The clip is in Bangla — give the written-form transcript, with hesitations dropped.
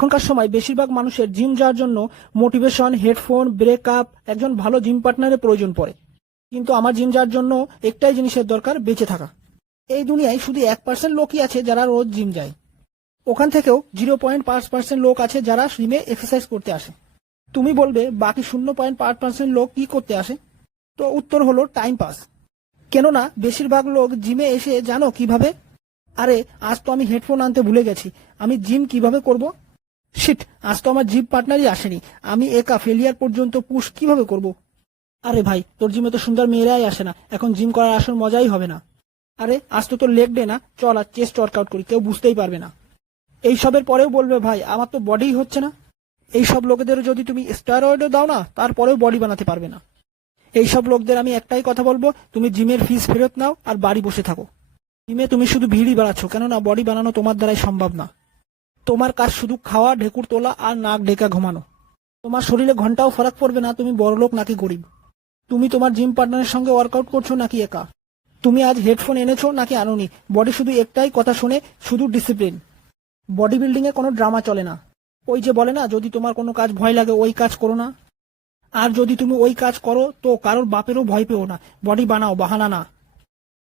এখনকার সময় বেশিরভাগ মানুষের জিম যাওয়ার জন্য মোটিভেশন, হেডফোন, ব্রেকআপ, একজন ভালো জিম পার্টনারের প্রয়োজন পড়ে। কিন্তু আমার জিম যাওয়ার জন্য একটাই জিনিসের দরকার, বেঁচে থাকা। এই দুনিয়ায় শুধু 1% লোকই আছে যারা রোজ জিম যায়। ওখান থেকেও 0.5% লোক আছে যারা জিমে এক্সারসাইজ করতে আসে। তুমি বলবে বাকি 0.5% লোক কি করতে আসে? তো উত্তর হলো টাইম পাস। কেননা বেশিরভাগ লোক জিমে এসে জানো কিভাবে? আরে আজ তো আমি হেডফোন আনতে ভুলে গেছি, আমি জিম কিভাবে করব? শিট, আজ তো আমার জিম পার্টনারই আসেনি, আমি একা ফেলিয়ার পর্যন্ত পুশ কিভাবে করব? আরে ভাই, তোর জিমে তো সুন্দর মেয়েরাই আসে না, এখন জিম করার আসল মজাই হবে না। আরে আজ তো তোর লেগ ডে না, চল আর চেস্ট ওয়ার্কআউট করি, কেউ বুঝতেই পারবে না। এইসবের পরেও বলবে ভাই আমার তো বডিই হচ্ছে না। এইসব লোকেদের যদি তুমি স্টেরয়েডও দাও না, তারপরেও বডি বানাতে পারবে না। এইসব লোকদের আমি একটাই কথা বলবো, তুমি জিমের ফিস ফেরত নাও আর বাড়ি বসে থাকো। জিমে তুমি শুধু ভিড়ই বাড়াচ্ছ, কেননা বডি বানানো তোমার দ্বারাই সম্ভব না। তোমার কাজ শুধু খাওয়া, ঢেকুর তোলা আর নাক ডেকা ঘুমানো। তোমার শরীরে ঘন্টাও ফারাক পড়বে না তুমি বড়লোক নাকি গরিব। তুমি তোমার জিম পার্টনারের সঙ্গে ওয়ার্কআউট করছো নাকি একা? তুমি আজ হেডফোন এনেছো নাকি আনোনি? বডি শুধু একটাই কথা শোনে, শুধু ডিসিপ্লিন। বডি বিল্ডিং এ কোনো ড্রামা চলে না। ওই যে বলে না, যদি তোমার কোনো কাজ ভয় লাগে ওই কাজ করো না। আর যদি তুমি ওই কাজ করো তো কারোর বাপেরও ভয় পেও না। বডি বানাও, বাহানা না।